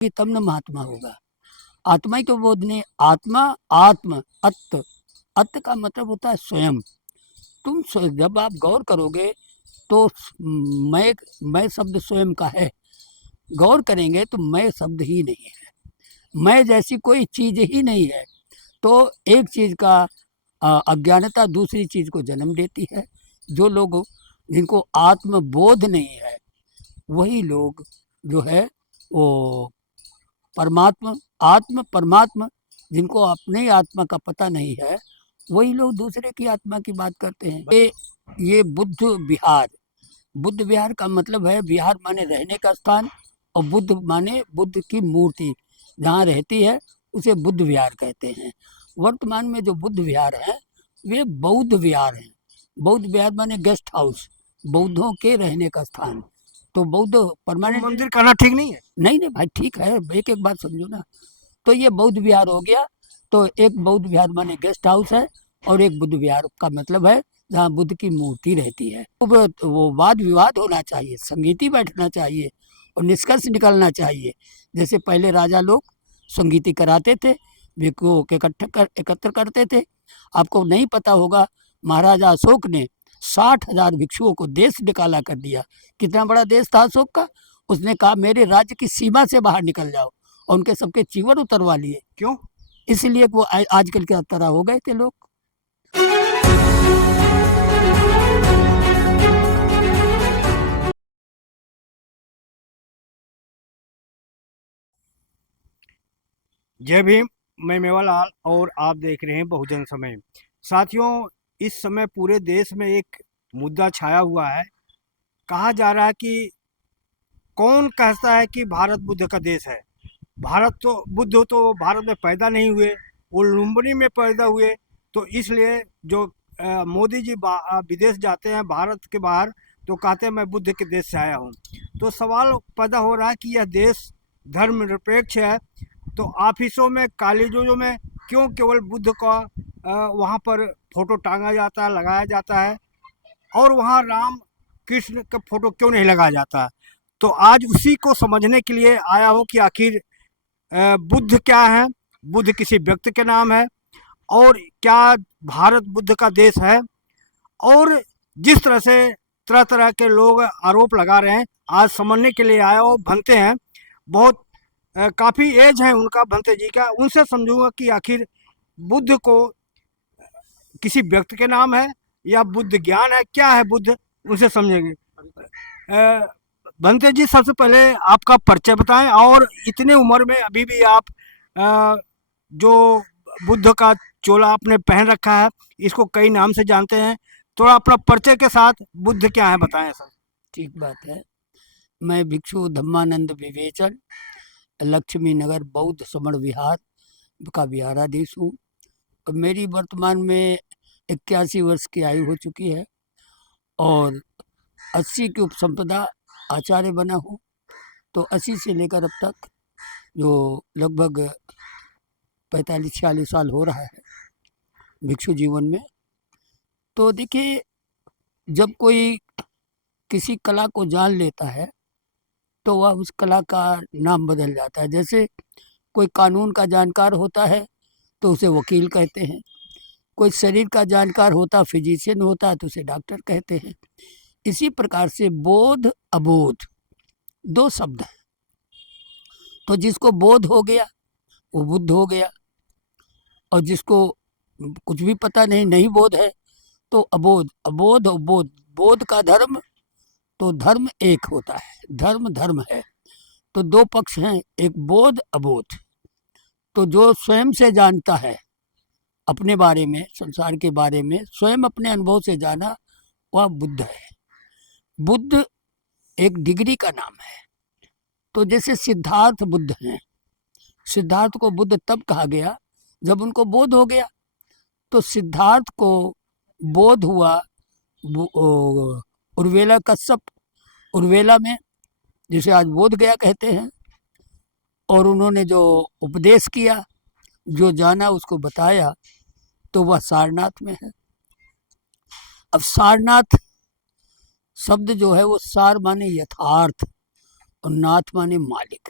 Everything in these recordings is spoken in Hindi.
कि तब न महात्मा होगा। आत्मा ही क्यों बोधने, आत्मा आत्म अत्त, अत्त का मतलब होता है स्वयं। जब आप गौर करोगे तो मैं शब्द स्वयं का है, गौर करेंगे तो मैं शब्द ही नहीं है, मैं जैसी कोई चीज़ ही नहीं है। तो एक चीज़ का अज्ञानता दूसरी चीज़ को जन्म देती है। जो लोग जिनको आत्मबोध नहीं है वही लोग जो है वो परमात्मा, आत्म परमात्मा, जिनको अपनी आत्मा का पता नहीं है वही लोग दूसरे की आत्मा की बात करते हैं। ये बुद्ध विहार, बुद्ध विहार का मतलब है, विहार माने रहने का स्थान और बुद्ध माने बुद्ध की मूर्ति जहाँ रहती है उसे बुद्ध विहार कहते हैं। वर्तमान में जो बुद्ध विहार है वे बौद्ध विहार हैं। बौद्ध विहार माने गेस्ट हाउस, बौद्धों के रहने का स्थान। तो बौद्ध तो परमानेंट मंदिर कहना ठीक नहीं है। नहीं नहीं भाई, ठीक है, एक एक बात समझो ना। तो ये बौद्ध विहार हो गया। तो एक बौद्ध विहार माने गेस्ट हाउस है और एक बुद्ध विहार का मतलब है जहाँ बुद्ध की मूर्ति रहती है। वो वाद विवाद होना चाहिए, संगीति बैठना चाहिए और निष्कर्ष निकलना चाहिए। जैसे पहले राजा लोग संगीति कराते थे, भिक्षुओं के एकत्र करते थे। आपको नहीं पता होगा, महाराजा अशोक ने 60,000 भिक्षुओं को देश निकाला कर दिया। कितना बड़ा देश था अशोक का। उसने कहा मेरे राज्य की सीमा से बाहर निकल जाओ और उनके सबके चीवर उतरवा लिए। क्यों? इसलिए वो आजकल के तरह हो गए थे लोग। जय भीम। मैं मेवालाल और आप देख रहे हैं बहुजन समय। साथियों, इस समय पूरे देश में एक मुद्दा छाया हुआ है। कहा जा रहा है कि कौन कहता है कि भारत बुद्ध का देश है। बुद्ध तो भारत में पैदा नहीं हुए, वो लुम्बिनी में पैदा हुए। तो इसलिए जो मोदी जी विदेश जाते हैं भारत के बाहर, तो कहते हैं मैं बुद्ध के देश से आया हूँ। तो सवाल पैदा हो रहा है कि यह देश धर्मनिरपेक्ष है, तो ऑफिसों में कॉलेजों में क्यों केवल बुद्ध का वहाँ पर फोटो टांगा जाता है, लगाया जाता है, और वहाँ राम कृष्ण का फोटो क्यों नहीं लगाया जाता। तो आज उसी को समझने के लिए आया हूँ कि आखिर बुद्ध क्या है, बुद्ध किसी व्यक्ति के नाम है, और क्या भारत बुद्ध का देश है। और जिस तरह से तरह तरह के लोग आरोप लगा रहे हैं, आज समझने के लिए आया हो। भंते हैं, बहुत काफ़ी एज है उनका, भंते जी का। उनसे समझूंगा कि आखिर बुद्ध को किसी व्यक्ति के नाम है या बुद्ध ज्ञान है, क्या है बुद्ध, उनसे समझेंगे। भंते जी, सबसे पहले आपका परिचय बताएं, और इतने उम्र में अभी भी आप जो बुद्ध का चोला आपने पहन रखा है, इसको कई नाम से जानते हैं। थोड़ा अपना परिचय के साथ बुद्ध क्या है बताएं सर। ठीक बात है। मैं भिक्षु धम्मानंद विवेचन, लक्ष्मी नगर बौद्ध समण विहार का विहाराधीश हूँ। मेरी वर्तमान में 81 वर्ष की आयु हो चुकी है और 80 की उपसंपदा आचार्य बना हूँ। तो 80 से लेकर अब तक जो लगभग 45-46 साल हो रहा है भिक्षु जीवन में। तो देखिए, जब कोई किसी कला को जान लेता है तो वह उस कला का नाम बदल जाता है। जैसे कोई कानून का जानकार होता है तो उसे वकील कहते हैं, कोई शरीर का जानकार होता, फिजिशियन होता, तो उसे डॉक्टर कहते हैं। इसी प्रकार से बोध अबोध दो शब्द हैं। तो जिसको बोध हो गया वो बुद्ध हो गया, और जिसको कुछ भी पता नहीं, नहीं बोध है, तो अबोध। अबोध और बोध, बोध का धर्म, तो धर्म एक होता है, धर्म धर्म है। तो दो पक्ष हैं, एक बोध अबोध। तो जो स्वयं से जानता है अपने बारे में, संसार के बारे में, स्वयं अपने अनुभव से जाना, वह बुद्ध है। बुद्ध एक डिग्री का नाम है। तो जैसे सिद्धार्थ बुद्ध हैं, सिद्धार्थ को बुद्ध तब कहा गया जब उनको बोध हो गया। तो सिद्धार्थ को बोध हुआ उर्वेला कश्यप, उर्वेला में, जिसे आज बोध गया कहते हैं। और उन्होंने जो उपदेश किया, जो जाना उसको बताया, तो वह सारनाथ में है। अब सारनाथ शब्द जो है वो सार माने यथार्थ और नाथ माने मालिक।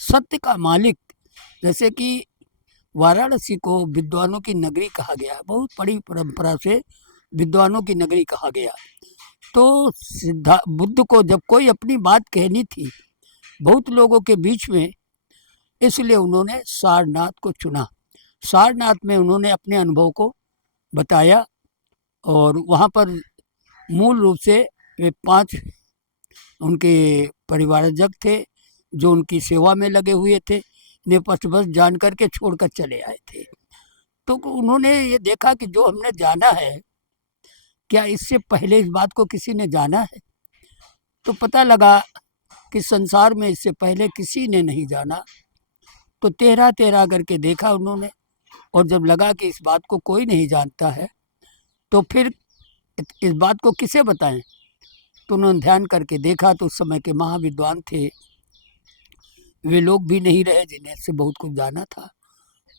सत्य का मालिक, जैसे कि वाराणसी को विद्वानों की नगरी कहा गया, बहुत बड़ी परंपरा से विद्वानों की नगरी कहा गया। तो सिद्धा बुद्ध को जब कोई अपनी बात कहनी थी बहुत लोगों के बीच में, इसलिए उन्होंने सारनाथ को चुना। सारनाथ में उन्होंने अपने अनुभव को बताया और वहाँ पर मूल रूप से वे 5 उनके परिवारजक थे जो उनकी सेवा में लगे हुए थे, ने बस जान करके छोड़कर चले आए थे। तो उन्होंने ये देखा कि जो हमने जाना है, क्या इससे पहले इस बात को किसी ने जाना है? तो पता लगा कि संसार में इससे पहले किसी ने नहीं जाना। तो तेरह तेरह करके देखा उन्होंने, और जब लगा कि इस बात को कोई नहीं जानता है तो फिर इस बात को किसे बताएं। तो उन्होंने ध्यान करके देखा तो उस समय के महाविद्वान थे, वे लोग भी नहीं रहे जिन्हें से बहुत कुछ जाना था।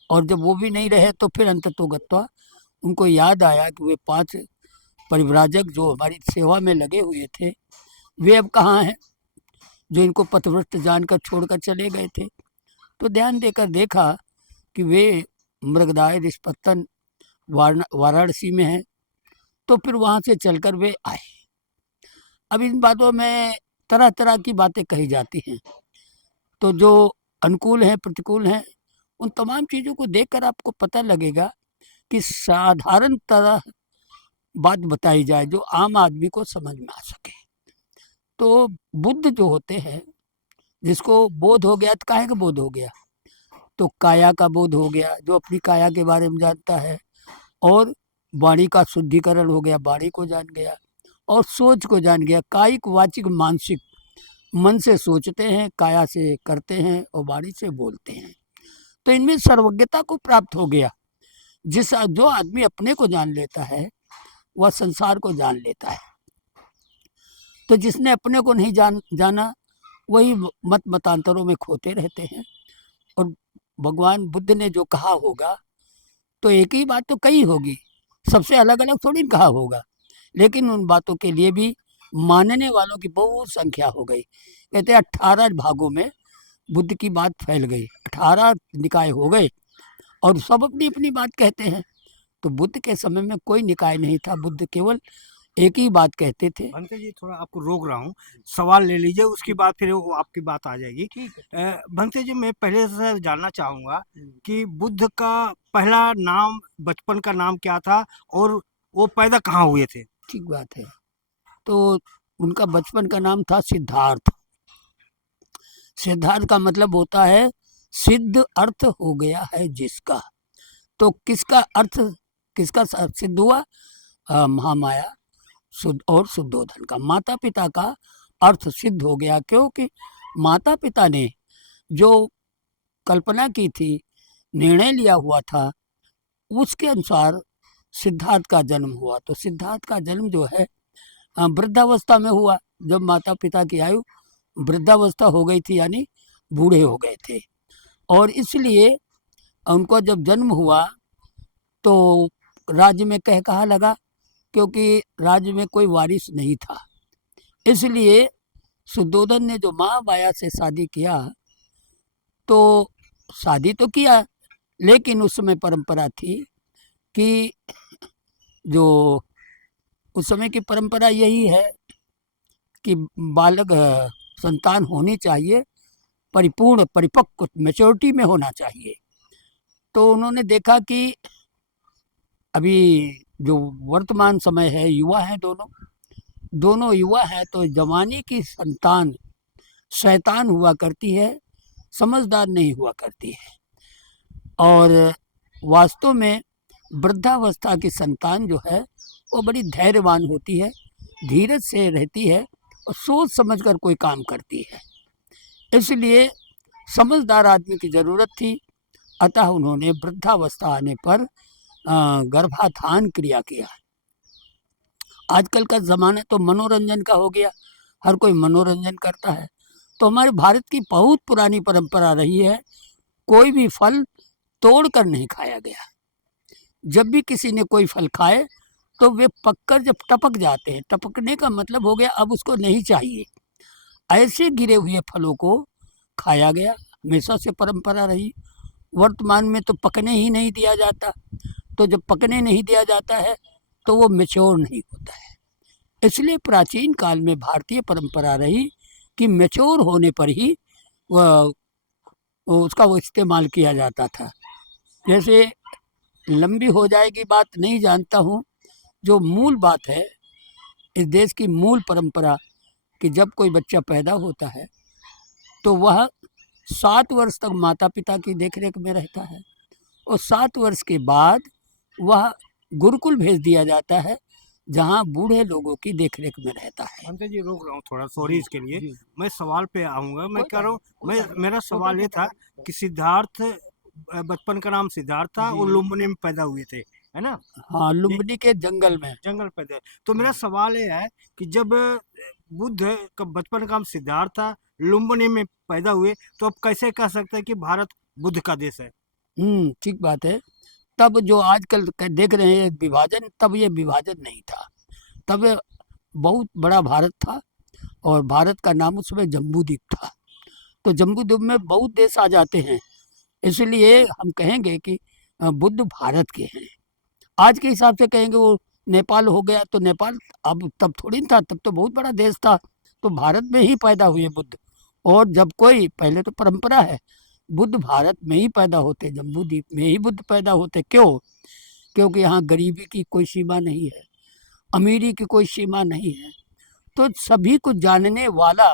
और जब वो भी नहीं रहे तो फिर अंततोगत्वा उनको याद आया कि वे 5 परिव्राजक जो हमारी सेवा में लगे हुए थे, वे अब कहाँ हैं, जो इनको पथभ्रष्ट जानकर छोड़कर चले गए थे। तो ध्यान देकर देखा कि वे मृगदाय रिष्पत्तन वाराणसी में हैं। तो फिर वहाँ से चलकर वे आए। अब इन बातों में तरह तरह की बातें कही जाती हैं, तो जो अनुकूल हैं प्रतिकूल हैं, उन तमाम चीज़ों को देखकर आपको पता लगेगा कि साधारण तरह बात बताई जाए जो आम आदमी को समझ में आ सके। तो बुद्ध जो होते हैं, जिसको बोध हो गया, तो काहे का बोध हो गया? तो काया का बोध हो गया, जो अपनी काया के बारे में जानता है, और वाणी का शुद्धिकरण हो गया, वाणी को जान गया, और सोच को जान गया। कायिक वाचिक मानसिक, मन से सोचते हैं, काया से करते हैं और वाणी से बोलते हैं। तो इनमें सर्वज्ञता को प्राप्त हो गया। जो आदमी अपने को जान लेता है वह संसार को जान लेता है। तो जिसने अपने को नहीं जाना वही मत मतांतरों में खोते रहते हैं। और भगवान बुद्ध ने जो कहा होगा तो एक ही बात तो कही होगी, सबसे अलग अलग थोड़ी कहा होगा, लेकिन उन बातों के लिए भी मानने वालों की बहुत संख्या हो गई। कहते 18 भागों में बुद्ध की बात फैल गई, 18 निकाय हो गए और सब अपनी अपनी बात कहते हैं। तो बुद्ध के समय में कोई निकाय नहीं था, बुद्ध केवल एक ही बात कहते थे। भंते जी थोड़ा आपको रोक रहा हूँ, सवाल ले लीजिए, उसके बाद फिर वो आपकी बात आ जाएगी। ठीक है। भंते जी मैं पहले से जानना चाहूँगा कि बुद्ध का पहला नाम, बचपन का नाम क्या था और वो पैदा कहाँ हुए थे? ठीक बात है। तो उनका बचपन का नाम था सिद्धार्थ। सिद्धार्थ का मतलब होता है सिद्ध अर्थ हो गया है जिसका। तो किसका अर्थ, किसका सिद्ध हुआ? महामाया और शुद्धोधन का, माता पिता का अर्थ सिद्ध हो गया। क्योंकि माता पिता ने जो कल्पना की थी, निर्णय लिया हुआ था, उसके अनुसार सिद्धार्थ का जन्म हुआ। तो सिद्धार्थ का जन्म जो है वृद्धावस्था में हुआ, जब माता पिता की आयु वृद्धावस्था हो गई थी, यानी बूढ़े हो गए थे। और इसलिए उनका जब जन्म हुआ तो राज्य में कह कहा लगा, क्योंकि राज्य में कोई वारिस नहीं था। इसलिए शुद्धोधन ने जो महामाया से शादी किया, तो शादी तो किया, लेकिन उस समय परंपरा थी कि जो उस समय की परंपरा यही है कि बालक संतान होनी चाहिए, परिपूर्ण परिपक्व मैच्योरिटी में होना चाहिए। तो उन्होंने देखा कि अभी जो वर्तमान समय है, युवा हैं दोनों युवा हैं, तो जवानी की संतान शैतान हुआ करती है, समझदार नहीं हुआ करती है। और वास्तव में वृद्धावस्था की संतान जो है वो बड़ी धैर्यवान होती है, धीरज से रहती है और सोच समझकर कोई काम करती है। इसलिए समझदार आदमी की ज़रूरत थी। अतः उन्होंने वृद्धावस्था आने पर गर्भाधान क्रिया किया। आजकल का ज़माना तो मनोरंजन का हो गया, हर कोई मनोरंजन करता है। तो हमारे भारत की बहुत पुरानी परंपरा रही है, कोई भी फल तोड़ कर नहीं खाया गया। जब भी किसी ने कोई फल खाए तो वे पककर जब टपक जाते हैं, टपकने का मतलब हो गया अब उसको नहीं चाहिए, ऐसे गिरे हुए फलों को खाया गया। हमेशा से परंपरा रही। वर्तमान में तो पकने ही नहीं दिया जाता, तो जब पकने नहीं दिया जाता है तो वो मैच्योर नहीं होता है। इसलिए प्राचीन काल में भारतीय परंपरा रही कि मैच्योर होने पर ही वह उसका वो इस्तेमाल किया जाता था। जैसे लंबी हो जाएगी बात, नहीं जानता हूँ। जो मूल बात है इस देश की मूल परंपरा कि जब कोई बच्चा पैदा होता है तो वह 7 वर्ष तक माता पिता की देखरेख में रहता है और 7 वर्ष के बाद वह गुरुकुल भेज दिया जाता है जहाँ बूढ़े लोगों की देखरेख में रहता है। अंते जी रोक रहा हूँ थोड़ा, सॉरी इसके लिए। जी। मैं सवाल पे आऊँगा। मैं कोई कह बात रहा नहीं, हूँ, कोई मैं बात नहीं। मेरा छोटे सवाल ये छोटे था बात है। कि सिद्धार्थ बचपन का नाम सिद्धार्थ था और जी। लुम्बिनी में पैदा हुए थे, है ना? हाँ, ये लुम्बिनी के जंगल में। जंगल पैदा। तो मेरा सवाल ये है कि जब बुद्ध का बचपन का नाम सिद्धार्थ था, लुम्बिनी में पैदा हुए, तो अब कैसे कह सकते हैं कि भारत बुद्ध का देश है? ठीक बात है। तब जो आजकल देख रहे हैं विभाजन, तब ये विभाजन नहीं था। तब ये बहुत बड़ा भारत था और भारत का नाम उस समय जम्बूद्वीप था। तो जम्बूद्वीप में बहुत देश आ जाते हैं, इसलिए हम कहेंगे कि बुद्ध भारत के हैं। आज के हिसाब से कहेंगे वो नेपाल हो गया तो नेपाल, अब तब थोड़ी था, तब तो बहुत बड़ा देश था। तो भारत में ही पैदा हुए बुद्ध। और जब कोई, पहले तो परंपरा है बुद्ध भारत में ही पैदा होते, जम्बूद्वीप में ही बुद्ध पैदा होते। क्यों? क्योंकि यहाँ गरीबी की कोई सीमा नहीं है, अमीरी की कोई सीमा नहीं है। तो सभी को जानने वाला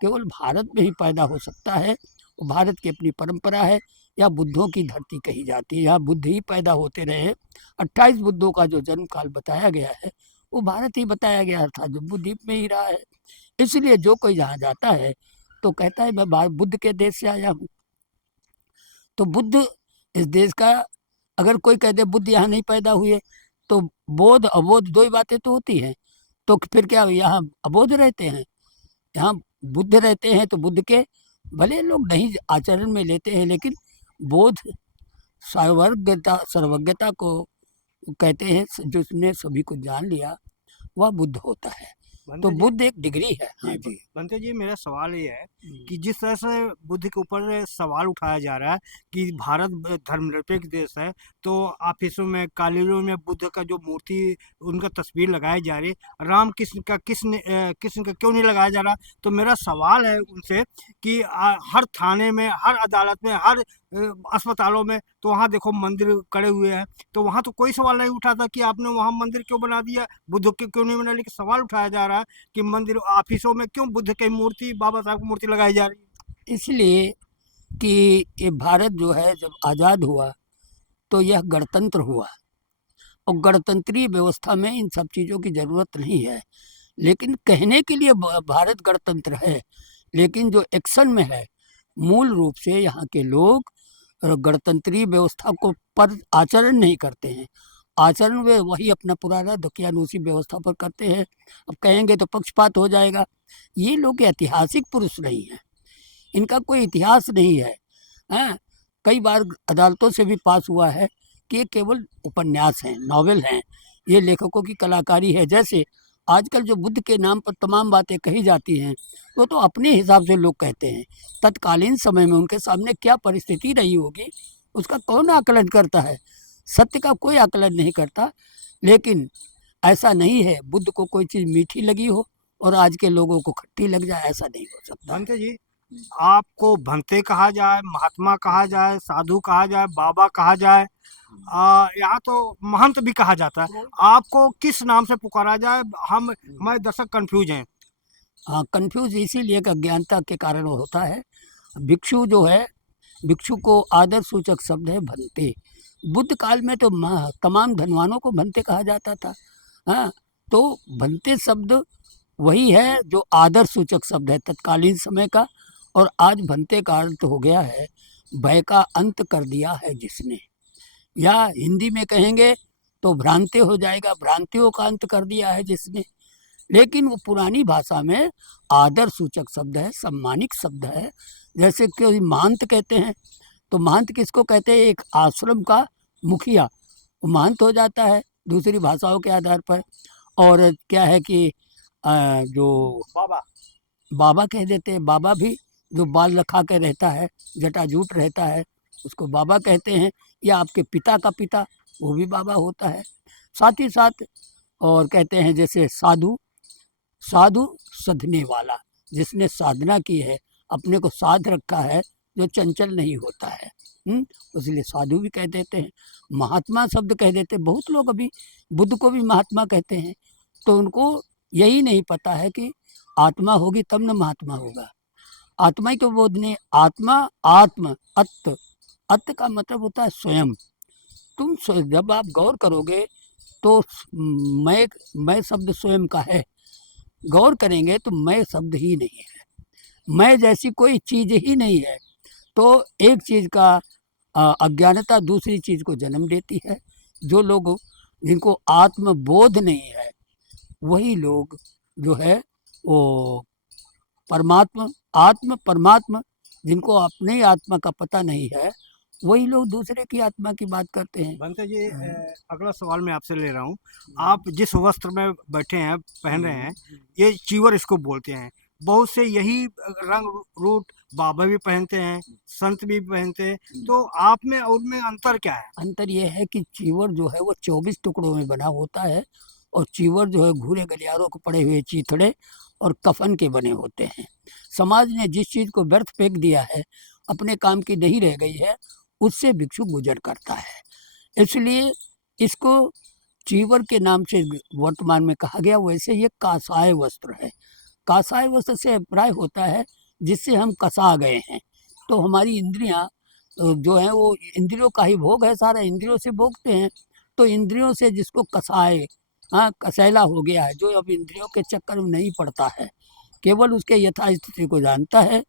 केवल भारत में ही पैदा हो सकता है। भारत की अपनी परंपरा है, या बुद्धों की धरती कही जाती है, यहाँ बुद्ध ही पैदा होते रहे। 28 बुद्धों का जो जन्म काल बताया गया है वो भारत ही बताया गया था, जम्बूद्वीप में ही रहा है। इसलिए जो कोई यहाँ जाता है तो कहता है मैं बुद्ध के देश से आया हूँ। तो बुद्ध इस देश का, अगर कोई कह दे बुद्ध यहाँ नहीं पैदा हुए तो बोध अबोध दो ही बातें तो होती हैं। तो फिर क्या यहाँ अबोध रहते हैं? यहाँ बुद्ध रहते हैं तो बुद्ध के भले लोग नहीं आचरण में लेते हैं, लेकिन बोध सर्वज्ञता को कहते हैं। जिसने सभी को जान लिया वह बुद्ध होता है। तो बनते जी, बुद्ध एक डिग्री है। हाँ जी जी। बनते जी, मेरा सवाल ये है हम्म। कि जिस तरह से बुद्ध के ऊपर सवाल उठाया जा रहा है कि भारत धर्मनिरपेक्ष देश है, तो ऑफिसों में, कॉलेजों में बुद्ध का जो मूर्ति, उनका तस्वीर लगाई जा रही है, राम कृष्ण का क्यों नहीं लगाया जा रहा? तो मेरा सवाल है उनसे कि हर थाने में, हर अदालत में, हर अस्पतालों में, तो वहाँ देखो मंदिर खड़े हुए हैं, तो वहाँ तो कोई सवाल नहीं उठाता कि आपने वहाँ मंदिर क्यों बना दिया, बुद्ध के क्यों नहीं बना। लेकिन सवाल उठाया जा रहा है कि मंदिर, ऑफिसों में क्यों बुद्ध की मूर्ति, बाबा साहब की मूर्ति लगाई जा रही है? इसलिए कि ये भारत जो है जब आज़ाद हुआ तो यह गणतंत्र हुआ, और गणतंत्रीय व्यवस्था में इन सब चीज़ों की ज़रूरत नहीं है। लेकिन कहने के लिए भारत गणतंत्र है, लेकिन जो एक्शन में है, मूल रूप से यहाँ के लोग गणतंत्रीय व्यवस्था को पर आचरण नहीं करते हैं। आचरण वे वही अपना पुराना दकियानूसी व्यवस्था पर करते हैं। अब कहेंगे तो पक्षपात हो जाएगा। ये लोग ऐतिहासिक पुरुष नहीं हैं, इनका कोई इतिहास नहीं है। हैं, कई बार अदालतों से भी पास हुआ है कि ये केवल उपन्यास हैं, नॉवेल हैं, ये लेखकों की कलाकारी है। जैसे आजकल जो बुद्ध के नाम पर तमाम बातें कही जाती हैं वो तो अपने हिसाब से लोग कहते हैं। तत्कालीन समय में उनके सामने क्या परिस्थिति रही होगी उसका कौन आकलन करता है? सत्य का कोई आकलन नहीं करता। लेकिन ऐसा नहीं है बुद्ध को कोई चीज़ मीठी लगी हो और आज के लोगों को खट्टी लग जाए, ऐसा नहीं हो सकता है। बनते जी, आपको भंते कहा जाए, महात्मा कहा जाए, साधु कहा जाए, बाबा कहा जाए, यहाँ तो महंत भी कहा जाता है, आपको किस नाम से पुकारा जाए? मैं दर्शक कंफ्यूज हैं। हाँ, कंफ्यूज इसीलिए कि अज्ञानता के कारण होता है। भिक्षु जो है, भिक्षु को आदर सूचक शब्द है भंते। बुद्ध काल में तो तमाम धनवानों को भंते कहा जाता था। हाँ, तो भंते शब्द वही है जो आदर सूचक शब्द है तत्कालीन समय का। और आज भंते का अर्थ हो गया है भय का अंत कर दिया है जिसने, या हिंदी में कहेंगे तो भ्रांति हो जाएगा, भ्रांतियों का अंत कर दिया है जिसने। लेकिन वो पुरानी भाषा में आदर सूचक शब्द है, सम्मानिक शब्द है। जैसे कोई महंत कहते हैं तो महंत किसको कहते हैं? एक आश्रम का मुखिया वो महंत हो जाता है दूसरी भाषाओं के आधार पर। और क्या है कि जो बाबा बाबा कह देते हैं, बाबा भी जो बाल रखा के रहता है, जटाजूट रहता है, उसको बाबा कहते हैं, या आपके पिता का पिता, वो भी बाबा होता है। साथ ही साथ और कहते हैं जैसे साधु, साधु सधने वाला, जिसने साधना की है, अपने को साध रखा है, जो चंचल नहीं होता है, इसलिए साधु भी कह देते हैं। महात्मा शब्द कह देते हैं, बहुत लोग अभी बुद्ध को भी महात्मा कहते हैं, तो उनको यही नहीं पता है कि आत्मा होगी तब न महात्मा होगा। आत्मा ही क्यों बोधने, आत्मा, आत्म, अत्त, अत्त का मतलब होता है स्वयं। जब आप गौर करोगे तो मैं शब्द स्वयं का है, गौर करेंगे तो मैं शब्द ही नहीं है, मैं जैसी कोई चीज़ ही नहीं है। तो एक चीज़ का अज्ञानता दूसरी चीज़ को जन्म देती है। जो लोग, जिनको आत्मबोध नहीं है, वही लोग जो है वो परमात्मा, आत्म परमात्मा, जिनको अपनी आत्मा का पता नहीं है, वही लोग दूसरे की आत्मा की बात करते हैं। बनते जी, हाँ। अगला सवाल मैं आपसे ले रहा हूँ। आप जिस वस्त्र में बैठे हैं, पहन रहे हैं, ये चीवर इसको बोलते हैं। बहुत से यही रंग रूट बाबा भी पहनते हैं, संत भी पहनते हैं। तो आप में और में अंतर क्या है? अंतर यह है कि चीवर जो है वो 24 टुकड़ों में बना होता है, और चीवर जो है घूरे गलियारों को पड़े हुए चीथड़े और कफन के बने होते हैं। समाज ने जिस चीज़ को व्यर्थ फेंक दिया है, अपने काम की नहीं रह गई है, उससे भिक्षु गुजर करता है। इसलिए इसको चीवर के नाम से वर्तमान में कहा गया। वैसे ये कासाय वस्त्र है। कासाय वस्त्र से अभिप्राय होता है जिससे हम कसा गए हैं। तो हमारी इंद्रियां जो है वो इंद्रियों का ही भोग है, सारा इंद्रियों से भोगते हैं। तो इंद्रियों से जिसको कसाए, हाँ, कसैला हो गया है, जो अब इंद्रियों के चक्कर में नहीं पड़ता है, केवल उसके यथास्थिति को जानता है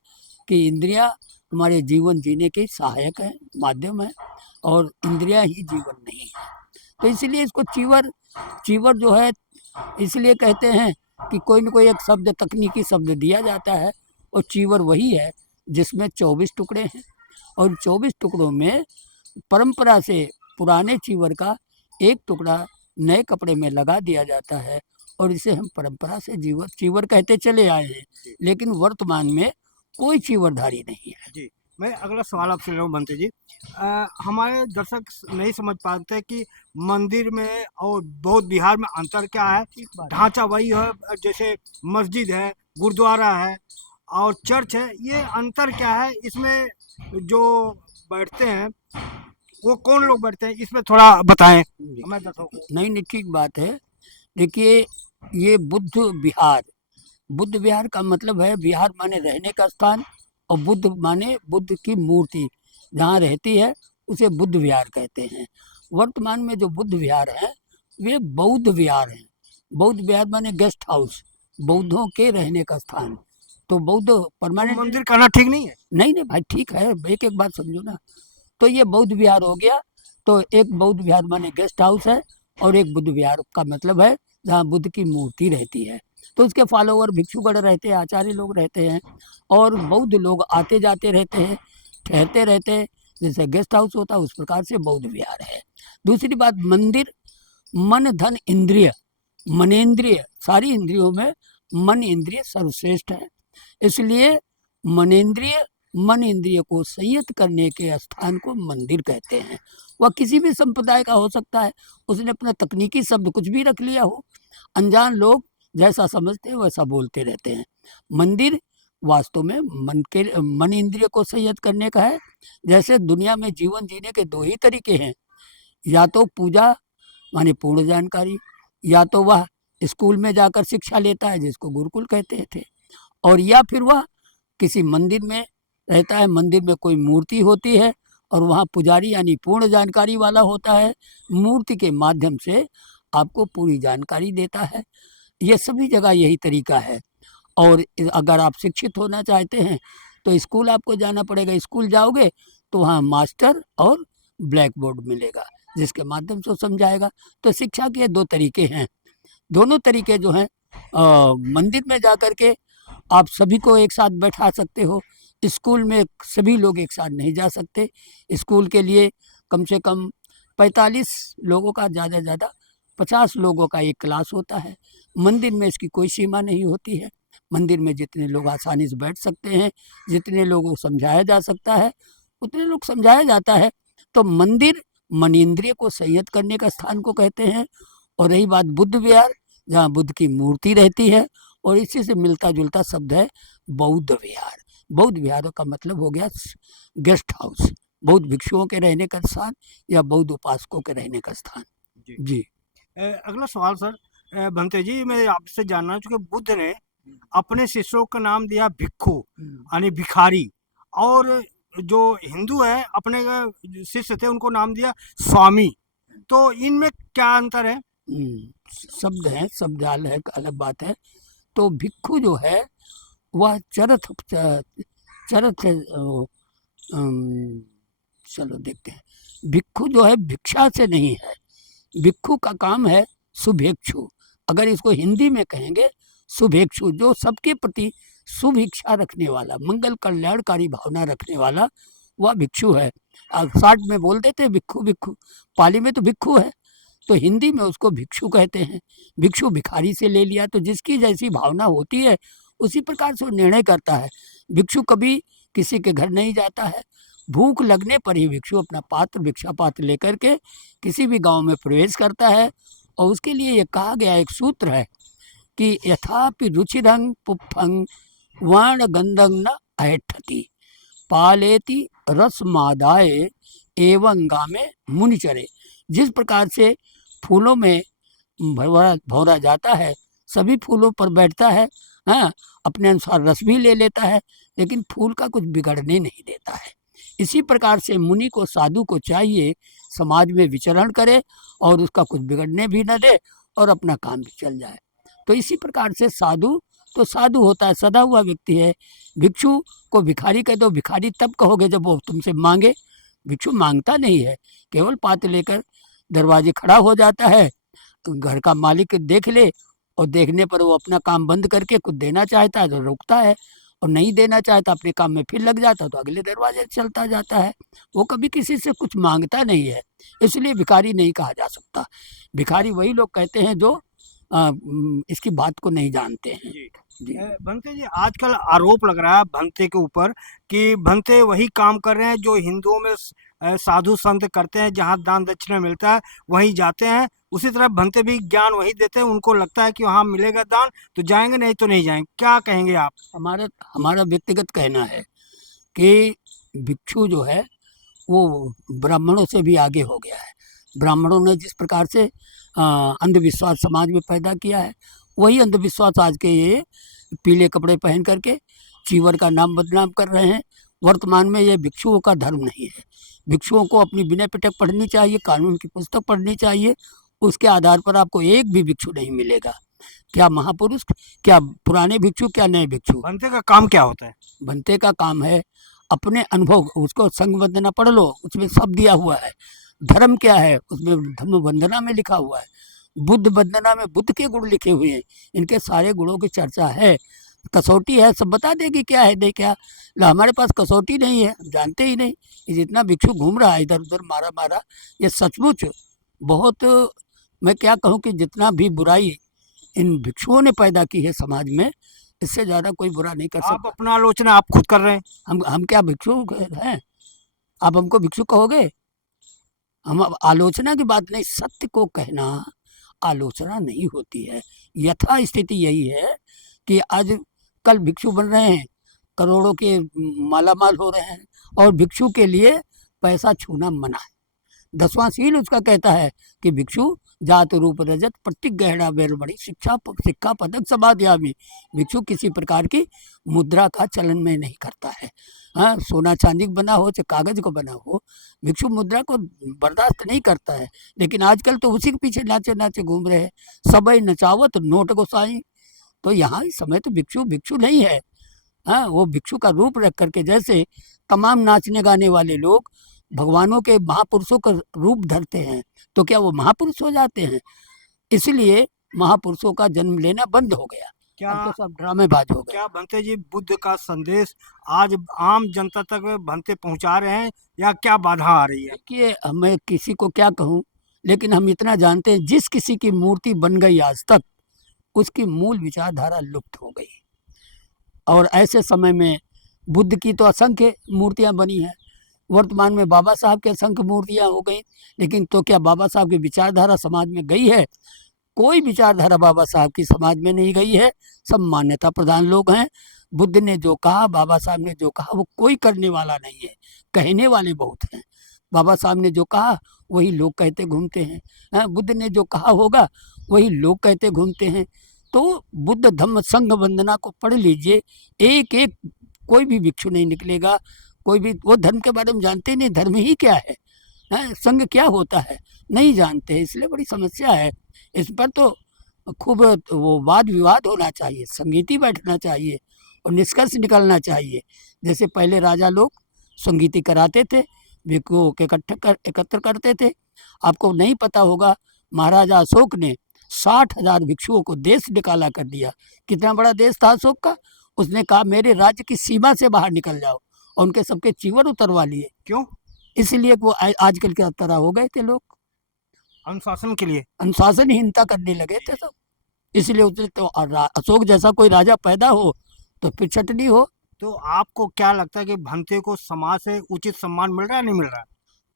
कि इंद्रियां हमारे जीवन जीने के सहायक है, माध्यम है, और इंद्रियां ही जीवन नहीं है। तो इसलिए इसको चीवर, चीवर जो है, इसलिए कहते हैं कि कोई न कोई एक शब्द, तकनीकी शब्द दिया जाता है, और चीवर वही है जिसमें 24 टुकड़े हैं, और 24 टुकड़ों में परंपरा से पुराने चीवर का एक टुकड़ा नए कपड़े में लगा दिया जाता है, और इसे हम परंपरा से जीवर चीवर कहते चले आए हैं, लेकिन वर्तमान में कोई चीवरधारी नहीं है। जी, मैं अगला सवाल आपसे ले रहा हूँ बनते जी। हमारे दर्शक नहीं समझ पाते कि मंदिर में और बौद्ध विहार में अंतर क्या है। ढांचा वही है, जैसे मस्जिद है, गुरुद्वारा है और चर्च है, ये अंतर क्या है? इसमें जो बैठते हैं वो कौन लोग बैठते हैं, इसमें थोड़ा बताएं हमें दर्शकों को। नहीं नहीं, ठीक बात है। देखिए, ये बुद्ध विहार, बुद्ध विहार का मतलब है, विहार माने रहने का स्थान, और बुद्ध माने बुद्ध की मूर्ति जहाँ रहती है, उसे बुद्ध विहार कहते हैं। वर्तमान में जो बुद्ध विहार हैं, वे बौद्ध विहार हैं। बौद्ध विहार माने गेस्ट हाउस, बौद्धों के रहने का स्थान। तो बौद्ध तो परमानेंट मंदिर कहना ठीक नहीं है? नहीं नहीं भाई, ठीक है, एक एक बात समझो ना। तो ये बौद्ध विहार हो गया। तो एक बौद्ध विहार माने गेस्ट हाउस है, और एक बुद्ध विहार का मतलब है जहाँ बुद्ध की मूर्ति रहती है। तो उसके फॉलोवर भिक्षुगण रहते हैं, आचार्य लोग रहते हैं, और बौद्ध लोग आते जाते रहते हैं, ठहरते रहते हैं। जैसे गेस्ट हाउस होता है, उस प्रकार से बौद्ध विहार है। दूसरी बात, मंदिर, मन धन इंद्रिय, मनेन्द्रिय, सारी इंद्रियों में मन इंद्रिय सर्वश्रेष्ठ है। इसलिए मनेन्द्रिय, मन इंद्रिय को संयत करने के स्थान को मंदिर कहते हैं। वह किसी भी संप्रदाय का हो सकता है, उसने अपना तकनीकी शब्द कुछ भी रख लिया हो, अनजान लोग जैसा समझते हैं वैसा बोलते रहते हैं। मंदिर वास्तव में मन इंद्रिय को संयत करने का है। जैसे दुनिया में जीवन जीने के दो ही तरीके हैं, या तो पूजा माने पूर्ण जानकारी, या तो वह स्कूल में जाकर शिक्षा लेता है जिसको गुरुकुल कहते थे, और या फिर वह किसी मंदिर में रहता है, मंदिर में कोई मूर्ति होती है, और वहाँ पुजारी यानी पूर्ण जानकारी वाला होता है, मूर्ति के माध्यम से आपको पूरी जानकारी देता है। ये सभी जगह यही तरीका है। और अगर आप शिक्षित होना चाहते हैं तो स्कूल आपको जाना पड़ेगा। स्कूल जाओगे तो वहाँ मास्टर और ब्लैक बोर्ड मिलेगा, जिसके माध्यम से वो समझाएगा। तो शिक्षा के दो तरीके हैं। दोनों तरीके जो हैं, मंदिर में जा कर के आप सभी को एक साथ बैठा सकते हो, स्कूल में सभी लोग एक साथ नहीं जा सकते। स्कूल के लिए कम से कम 45 लोगों का, ज़्यादा से ज़्यादा 50 लोगों का एक क्लास होता है। मंदिर में इसकी कोई सीमा नहीं होती है। मंदिर में जितने लोग आसानी से बैठ सकते हैं, जितने लोगों को समझाया जा सकता है, उतने लोग समझाया जाता है। तो मंदिर मन इंद्रिय को संयत करने का स्थान को कहते हैं। और रही बात बुद्ध विहार, जहाँ बुद्ध की मूर्ति रहती है, और इसी से मिलता जुलता शब्द है बौद्ध विहार। बौद्ध विहारों का मतलब हो गया गेस्ट हाउस, बौद्ध भिक्षुओं के रहने का स्थान या बौद्ध उपासकों के रहने का स्थान। जी। जी। अगला सवाल सर, भंते जी, मैं आपसे जानना चाहूँ कि बुद्ध ने अपने शिष्यों का नाम दिया भिक्खु, यानी भिखारी, और जो हिंदू है अपने शिष्य थे उनको नाम दिया स्वामी। तो इनमें क्या अंतर है? शब्द है, शब्द जाल है, अलग बात है। तो भिक्खु जो है वह चरथ चरथ चलो देखते हैं। भिक्खु जो है भिक्षा से नहीं है, भिक्खु का काम है शुभेक्षु। अगर इसको हिंदी में कहेंगे शुभेक्षु, जो सबके प्रति शुभ इच्छा रखने वाला, मंगल कल्याणकारी भावना रखने वाला, वह भिक्षु है। शार्ट में बोल देते हैं भिक्खु भिक्खु, पाली में तो भिक्खु है, तो हिंदी में उसको भिक्षु कहते हैं। भिक्षु भिखारी से ले लिया, तो जिसकी जैसी भावना होती है उसी प्रकार से वो निर्णय करता है। भिक्षु कभी किसी के घर नहीं जाता है, भूख लगने पर ही भिक्षु अपना पात्र, भिक्षा पात्र लेकर के किसी भी गांव में प्रवेश करता है। और उसके लिए ये कहा गया एक सूत्र है कि यथापि रुचिरंग पुप्फंग वर्ण गंधंग न अहेठति पालेति रसमादाय एवं गामे मुनिचरे। जिस प्रकार से फूलों में भौरा भौरा जाता है, सभी फूलों पर बैठता है, हाँ, अपने अनुसार रस भी ले लेता है, लेकिन फूल का कुछ बिगड़ने नहीं देता है। इसी प्रकार से मुनि को, साधु को चाहिए समाज में विचरण करे और उसका कुछ बिगड़ने भी न दे और अपना काम भी चल जाए। तो इसी प्रकार से साधु तो साधु होता है, सदा हुआ व्यक्ति है। भिक्षु को भिखारी कह दो, भिखारी तब कहोगे जब वो तुमसे मांगे। भिक्षु मांगता नहीं है, केवल पात्र लेकर दरवाजे खड़ा हो जाता है, तो घर का मालिक देख ले और देखने पर वो अपना काम बंद करके कुछ देना चाहता है तो रोकता है, और नहीं देना चाहता अपने काम में फिर लग जाता तो अगले दरवाजे चलता जाता है। वो कभी किसी से कुछ मांगता नहीं है, इसलिए भिखारी नहीं कहा जा सकता। भिखारी वही लोग कहते हैं जो इसकी बात को नहीं जानते हैं। जी। जी। भंते जी, आजकल आरोप लग रहा है भंते के ऊपर कि भंते वही काम कर रहे हैं जो हिंदुओं में साधु संत करते हैं, जहाँ दान दक्षिणा मिलता है वहीं जाते हैं। उसी तरह भंते भी ज्ञान वही देते हैं, उनको लगता है कि वहाँ मिलेगा दान तो जाएंगे, नहीं तो नहीं जाएंगे। क्या कहेंगे आप? हमारा हमारा व्यक्तिगत कहना है कि भिक्षु जो है वो ब्राह्मणों से भी आगे हो गया है। ब्राह्मणों ने जिस प्रकार से अंधविश्वास समाज में पैदा किया है, वही अंधविश्वास आज के ये पीले कपड़े पहन करके चीवर का नाम बदनाम कर रहे हैं। वर्तमान में ये भिक्षुओं का धर्म नहीं है। भिक्षुओं को अपनी विनय पिटक पढ़नी चाहिए, कानून की पुस्तक पढ़नी चाहिए। उसके आधार पर आपको एक भी भिक्षु नहीं मिलेगा, क्या महापुरुष, क्या पुराने भिक्षु, क्या नए भिक्षु। भंते का काम क्या होता है? बनते का काम है अपने अनुभव, उसको संग वंदना पढ़ लो, उसमें सब दिया हुआ है। धर्म क्या है उसमें धर्म वंदना में लिखा हुआ है। बुद्ध वंदना में बुद्ध के गुण लिखे हुए हैं, इनके सारे गुणों की चर्चा है। कसौटी है, सब बता देगी क्या है नहीं क्या। हमारे पास कसौटी नहीं है, हम जानते ही नहीं। ये जितना भिक्षु घूम रहा है इधर उधर मारा मारा, ये सचमुच बहुत, मैं क्या कहूँ कि जितना भी बुराई इन भिक्षुओं ने पैदा की है समाज में, इससे ज़्यादा कोई बुरा नहीं कर आप सकता। अपना आलोचना आप खुद कर रहे हैं। हम क्या भिक्षु हैं? आप हमको भिक्षु कहोगे? हम आलोचना की बात नहीं, सत्य को कहना आलोचना नहीं होती है। यथा स्थिति यही है कि आज कल भिक्षु बन रहे हैं, करोड़ों के मालामाल हो रहे हैं, और भिक्षु के लिए पैसा छूना मना है। 10वां सील उसका कहता है कि भिक्षु जात रूप रजत प्रत्येक गहना बेरमणि सिक्खा पदक समाधियामी। भिक्षु किसी प्रकार की मुद्रा का चलन में नहीं करता है। हाँ, सोना चांदी का बना हो चाहे कागज को बना हो, भिक्षु मुद्रा को बर्दाश्त नहीं करता है। लेकिन आजकल तो उसी के पीछे नाचे नाचे घूम रहे हैं, सबई नचावत नोट गोसाई। तो यहाँ इस समय तो भिक्षु भिक्षु नहीं है। हाँ, वो भिक्षु का रूप रख करके, जैसे तमाम नाचने गाने वाले लोग भगवानों के महापुरुषों का रूप धरते हैं, तो क्या वो महापुरुष हो जाते हैं? इसलिए महापुरुषों का जन्म लेना बंद हो गया, क्या अब तो सब ड्रामेबाज हो गए। क्या भंते जी बुद्ध का संदेश आज आम जनता तक भंते पहुंचा रहे हैं या क्या बाधा आ रही है? देखिए, मैं किसी को क्या कहूँ, लेकिन हम इतना जानते हैं, जिस किसी की मूर्ति बन गई आज तक, उसकी मूल विचारधारा लुप्त हो गई। और ऐसे समय में बुद्ध की तो असंख्य मूर्तियां बनी हैं। वर्तमान में बाबा साहब की असंख्य मूर्तियां हो गई, लेकिन तो क्या बाबा साहब की विचारधारा समाज में गई है? कोई विचारधारा बाबा साहब की समाज में नहीं गई है। सब मान्यता प्रधान लोग हैं। बुद्ध ने जो कहा, बाबा साहब ने जो कहा, वो कोई करने वाला नहीं है, कहने वाले बहुत हैं। बाबा साहब ने जो कहा वही लोग कहते घूमते हैं। बुद्ध ने जो कहा होगा वही लोग कहते घूमते हैं। तो बुद्ध धम्म संघ वंदना को पढ़ लीजिए, एक एक कोई भी भिक्षु नहीं निकलेगा, कोई भी वो धर्म के बारे में जानते नहीं, धर्म ही क्या है, संघ क्या होता है, नहीं जानते, इसलिए बड़ी समस्या है। इस पर तो खूब वो वाद विवाद होना चाहिए, संगीती बैठना चाहिए और निष्कर्ष निकलना चाहिए। जैसे पहले राजा लोग संगीती कराते थे, भिक्षुओं के एकत्र करते थे। आपको नहीं पता होगा, महाराजा अशोक ने 60,000 भिक्षुओं को देश निकाला कर दिया। कितना बड़ा देश था अशोक का। उसने कहा मेरे राज्य की सीमा से बाहर निकल जाओ, और उनके सबके चीवर उतरवा लिए। क्यों? इसलिए वो आजकल के तरह हो गए थे लोग, अनुशासन के लिए। अनुशासनहीनता करने लगे थे सब। इसलिए उसने तो अशोक जैसा कोई राजा पैदा हो तो फिर चटनी हो। तो आपको क्या लगता है कि भंते को समाज से उचित सम्मान मिल रहा है, नहीं मिल रहा है?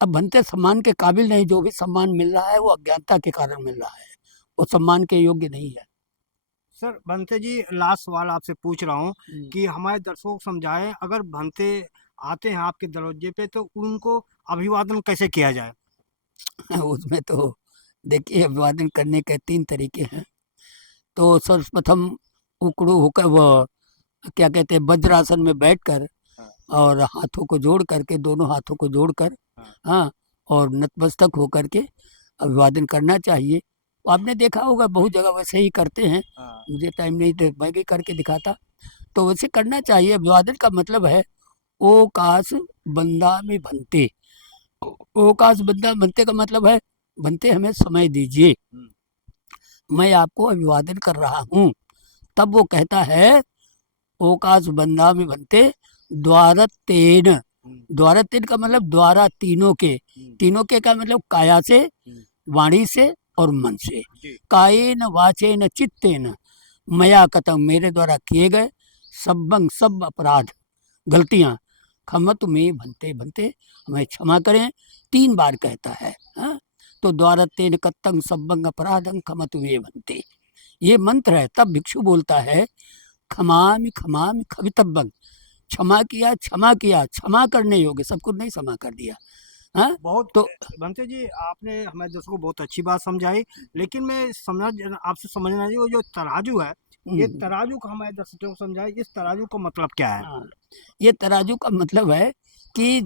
अब भंते सम्मान के काबिल नहीं, जो भी सम्मान मिल रहा है वो अज्ञानता के कारण मिल रहा है, वो सम्मान के योग्य नहीं है। सर भंते जी, लास्ट सवाल आपसे पूछ रहा हूँ कि हमारे दर्शकों को समझाएं, अगर भंते आते हैं आपके दरवाजे पे तो उनको अभिवादन कैसे किया जाए? उसमें तो देखिए, अभिवादन करने के 3 तरीके हैं। तो सर्वप्रथम उकड़ू होकर वो क्या कहते हैं, वज्रासन में बैठकर और हाथों को जोड़ करके, दोनों हाथों को जोड़कर, हाँ, और नतमस्तक होकर के अभिवादन करना चाहिए। वो आपने देखा होगा बहुत जगह वैसे ही करते हैं। मुझे टाइम नहीं तो मैं भी करके दिखाता। तो वैसे करना चाहिए। अभिवादन का मतलब है ओकाश बंदा में बनते। ओकाश बंदा बनते का मतलब है, बनते हमें समय दीजिए, मैं आपको अभिवादन कर रहा हूँ। तब वो कहता है ओकाश बंदा में बनते द्वारतेन। द्वारतेन का मतलब द्वारा तीनों के, तीनों के का मतलब काया से, वाणी से और मन से। कायेन वाचेन चित्तेन मया कथम, मेरे द्वारा किए गए सबंग सब अपराध गलतियाँ, खमत में बनते बनते हमें क्षमा करें, 3 बार कहता है। हाँ, तो द्वारतेन कत्तंग सबंग अपराधं खमत में बनते, ये मंत्र है। तब भिक्षु बोलता है खमामि खमामि खवितव्यं, क्षमा किया क्षमा किया, क्षमा करने योग्य सब कुछ नहीं क्षमा कर दिया। हाँ, बहुत तो भंते जी, आपने हमारे दर्शकों को बहुत अच्छी बात समझाई, लेकिन मैं आपसे समझना चाहिए, वो जो तराजू है, ये तराजू का हमारे दर्शकों को समझाए, इस तराजू का मतलब क्या है? हाँ, ये तराजू का मतलब है कि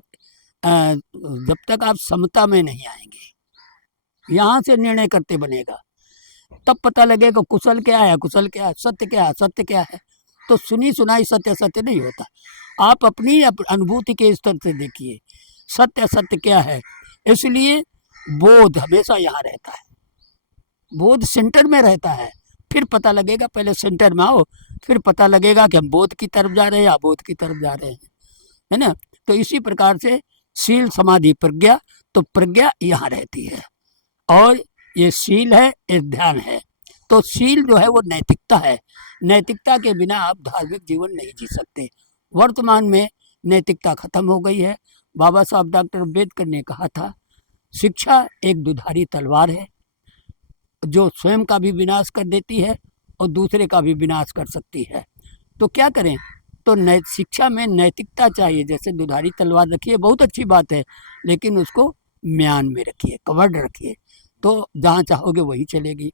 जब तक आप समता में नहीं आएंगे, यहाँ से निर्णय करते बनेगा, तब पता लगेगा कुशल क्या है, कुशल क्या है, सत्य क्या है, सत्य क्या है। तो सुनी सुनाई सत्य सत्य नहीं होता। आप अपनी अनुभूति के स्तर से देखिए सत्य सत्य क्या है। इसलिए बोध हमेशा यहाँ रहता है, बोध सेंटर में रहता है। फिर पता लगेगा, पहले सेंटर में आओ, फिर पता लगेगा कि हम बोध की तरफ जा रहे हैं या अबोध की तरफ जा रहे हैं, है ना। तो इसी प्रकार से शील समाधि प्रज्ञा, तो प्रज्ञा यहाँ रहती है और ये शील है, ये ध्यान है। तो शील जो है वो नैतिकता है। नैतिकता के बिना आप धार्मिक जीवन नहीं जी सकते। वर्तमान में नैतिकता खत्म हो गई है। बाबा साहब डॉक्टर अम्बेडकर ने कहा था शिक्षा एक दुधारी तलवार है जो स्वयं का भी विनाश कर देती है और दूसरे का भी विनाश कर सकती है। तो क्या करें? तो शिक्षा में नैतिकता चाहिए। जैसे दुधारी तलवार रखिए, बहुत अच्छी बात है, लेकिन उसको म्यान में रखिए, कवर्ड रखिए, तो जहाँ चाहोगे वही चलेगी।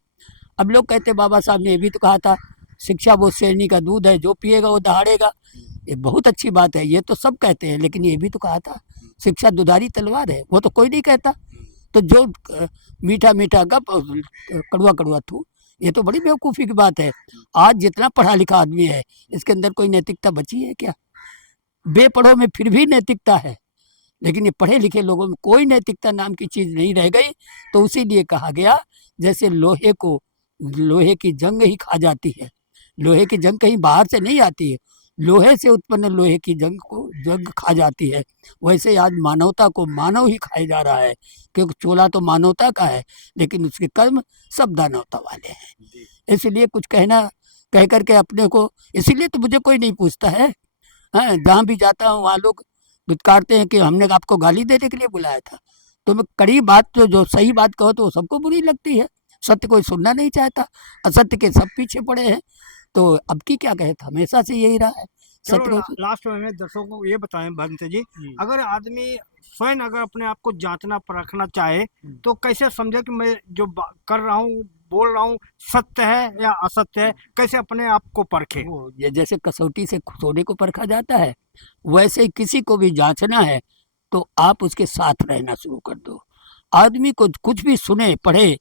अब लोग कहते बाबा साहब ने ये भी तो कहा था शिक्षा वो शेरनी का दूध है, जो पिएगा वो दहाड़ेगा। ये बहुत अच्छी बात है, ये तो सब कहते हैं, लेकिन ये भी तो कहा था शिक्षा दुधारी तलवार है, वो तो कोई नहीं कहता। तो जो मीठा मीठा गप, कड़वा कड़वा थू, ये तो बड़ी बेवकूफ़ी की बात है। आज जितना पढ़ा लिखा आदमी है, इसके अंदर कोई नैतिकता बची है क्या? बेपढ़ों में फिर भी नैतिकता है, लेकिन ये पढ़े लिखे लोगों में कोई नैतिकता नाम की चीज़ नहीं रह गई। तो उसीलिए कहा गया जैसे लोहे को, लोहे की जंग ही खा जाती है, लोहे की जंग कहीं बाहर से नहीं आती है, लोहे से उत्पन्न लोहे की जंग को जंग खा जाती है, वैसे आज मानवता को मानव ही खाया जा रहा है। क्योंकि चोला तो मानवता का है, लेकिन उसके कर्म सब दानवता वाले हैं। इसलिए कुछ कहना कह करके अपने को, इसीलिए तो मुझे कोई नहीं पूछता है। हाँ, जहाँ भी जाता हूँ वहाँ लोग बितकारते हैं कि हमने आपको गाली देने के लिए बुलाया था। तो मैं कड़ी बात, तो जो सही बात कहो तो वो सबको बुरी लगती है, सत्य कोई सुनना नहीं चाहता, असत्य के सब पीछे पड़े हैं। तो अब की क्या कहे, हमेशा से यही रहा है, चलो सत्य को। लास्ट में दर्शकों को ये बताएं भंत जी, हम्म, अगर आदमी स्वयं अगर अपने आप को जांचना परखना चाहे तो कैसे समझे कि मैं जो कर रहा हूँ बोल रहा हूँ सत्य है या असत्य है, कैसे अपने आप को परखे? वो ये जैसे कसौटी से सोने को परखा जाता है, वैसे ही किसी को भी जांचना है तो आप उसके साथ रहना शुरू कर दो। आदमी को कुछ भी सुने पढ़े,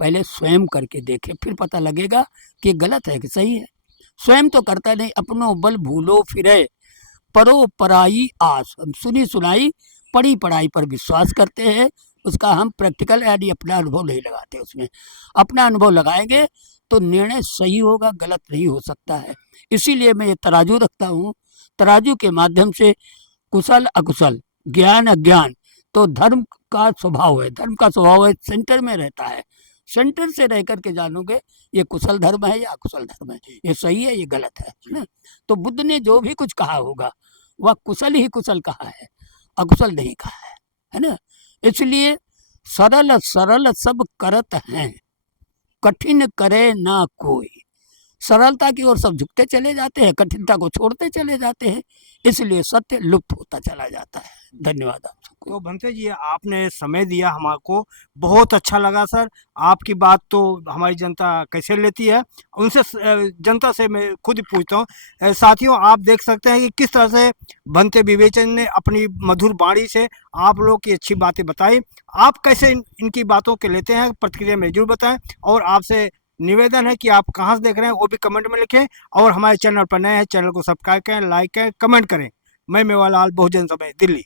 पहले स्वयं करके देखे, फिर पता लगेगा कि गलत है कि सही है। स्वयं तो करता नहीं, अपनो बल भूलो फिरे, परो पराई आस। हम सुनी सुनाई पढ़ी पढ़ाई पर विश्वास करते हैं, उसका हम प्रैक्टिकल यानी अपना अनुभव नहीं लगाते उसमें। अपना अनुभव लगाएंगे तो निर्णय सही होगा, गलत नहीं हो सकता है। इसीलिए मैं ये तराजू रखता हूँ, तराजू के माध्यम से कुशल अकुशल, ज्ञान अज्ञान, तो धर्म का स्वभाव है, धर्म का स्वभाव है सेंटर में रहता है। सेंटर से रह करके जानोगे ये कुशल धर्म है या अकुशल धर्म है, ये सही है ये गलत है ना। तो बुद्ध ने जो भी कुछ कहा होगा वह कुशल ही कुशल कहा है, अकुशल नहीं कहा है ना। इसलिए सरल सरल सब करत हैं, कठिन करे ना कोई। सरलता की ओर सब झुकते चले जाते हैं, कठिनता को छोड़ते चले जाते हैं, इसलिए सत्य लुप्त होता चला जाता है। धन्यवाद आप सबको। तो भंते जी आपने समय दिया हमारे, बहुत अच्छा लगा सर। आपकी बात तो हमारी जनता कैसे लेती है, उनसे जनता से मैं खुद ही पूछता हूँ। साथियों आप देख सकते हैं कि किस तरह से भंते विवेचन ने अपनी मधुर वाणी से आप लोग की अच्छी बातें बताई। आप कैसे इनकी बातों के लेते हैं प्रतिक्रिया में जरूर बताएं, और आपसे निवेदन है कि आप कहाँ से देख रहे हैं वो भी कमेंट में लिखें, और हमारे चैनल पर नए हैं चैनल को सब्सक्राइब करें, लाइक करें, कमेंट करें। मैं मेवालाल, बहुजन समय, दिल्ली।